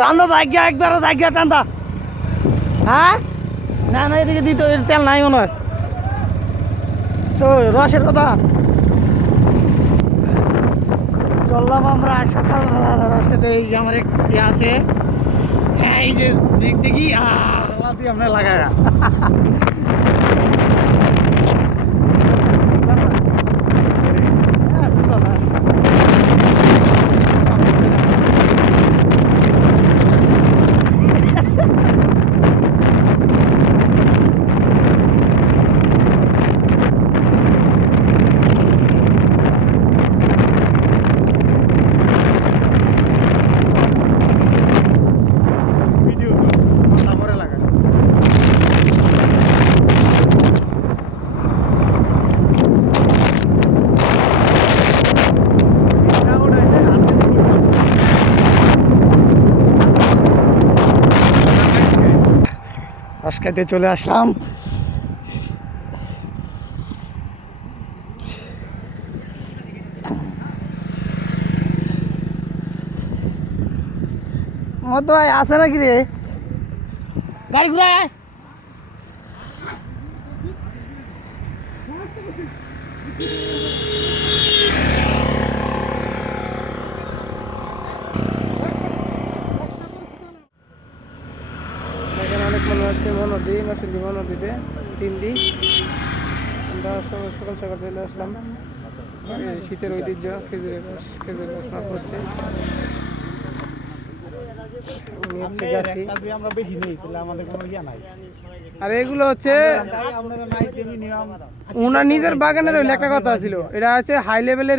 টান্দা জায়গা, একবারও জায়গা টান্দা হ্যাঁ? না না, এদিকে দিতে তেল নাই মনে হয়। রসের কথা। চললাম আমরা সকালবেলা রাস্তাতে এই যে আমার ইয়ে আছে। হ্যাঁ এই যে দেখ আমরা লাগাই আজকাতে চলে আসলাম। মতো ভাই আছে নাকি রে? গাড়ি ঘুরায় এখানে অনেক মনে হচ্ছে মনদী নরসিংদী মনদীতে তিনটি আমরা সকাল সকাল চলে আসলাম। শীতের ঐতিহ্য খেজুরের রস খেজুরের রস হচ্ছে। আর এগুলো হচ্ছে ওনার নিজের বাগানের হইলে একটা কথা ছিল এটা হচ্ছে হাই লেভেলের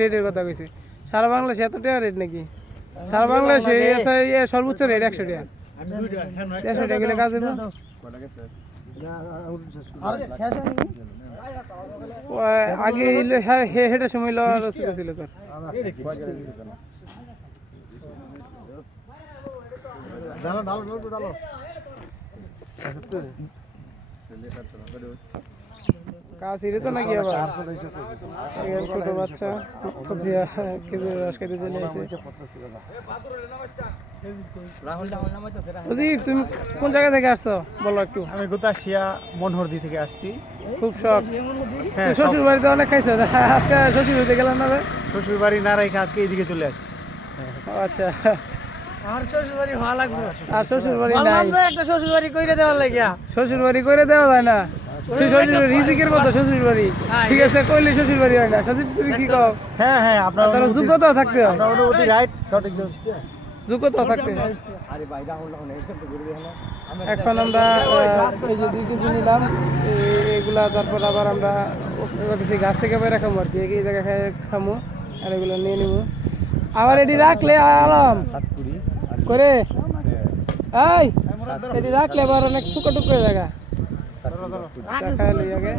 রেটের কথা কইছে। সারা বাংলাদেশে এত টাকা রেট নাকি? সারা বাংলাদেশে সর্বোচ্চ রেট একশো টাকা। একশো টাকা গেলে কাজ হবে আগে হেঁটে সময় লওয়ার রসিদ ছিল তোর ডালো ডালো ডালো কাজ তো নাকি আবার? ছোট বাচ্চা সবজি খেজুর রস খেতে চলে বুঝি তুমি কোন জায়গা থেকে আসছো? বলো একটু। আমি গোতাশিয়া মনোহরদি থেকে আসছি। খুব শখ। হ্যাঁ শ্বশুর বাড়িতে অনেক খাইছো? আজকে শ্বশুর বাড়িতে গেলাম না? শ্বশুর বাড়ি না রেখে আজকে এইদিকে চলে আসছি। আচ্ছা। আমার শ্বশুর বাড়ি ভালো লাগবে। আর শ্বশুর বাড়ি কইরে দেওয়ার লাগিয়া। শ্বশুর বাড়ি কইরে দেওয়া যায় না। রিজিকের মতো শ্বশুর বাড়ি ঠিক আছে কইলে শ্বশুর বাড়ি হয় না। শ্বশুর কি কও? হ্যাঁ হ্যাঁ আপনার যোগ্যতা থাকতে হয়। আপনার অনুমতি রাইট সঠিক যোগ্যতা থাকতে হয়। আরে ভাই রাহুল রাহুল এইসব তো ঘুরে দেখো এখন আমরা এই যে দুই কেজি নিলাম এগুলা তারপর আবার আমরা গাছ থেকে বেড়ে খামো আর কি। এই জায়গায় খাই খামো আর এগুলো নিয়ে নিবো। আবার এটি রাখলে আলাম। করে। এই এটি রাখলে আবার অনেক শুকো টুকরো জায়গা। দেখা লই আগে।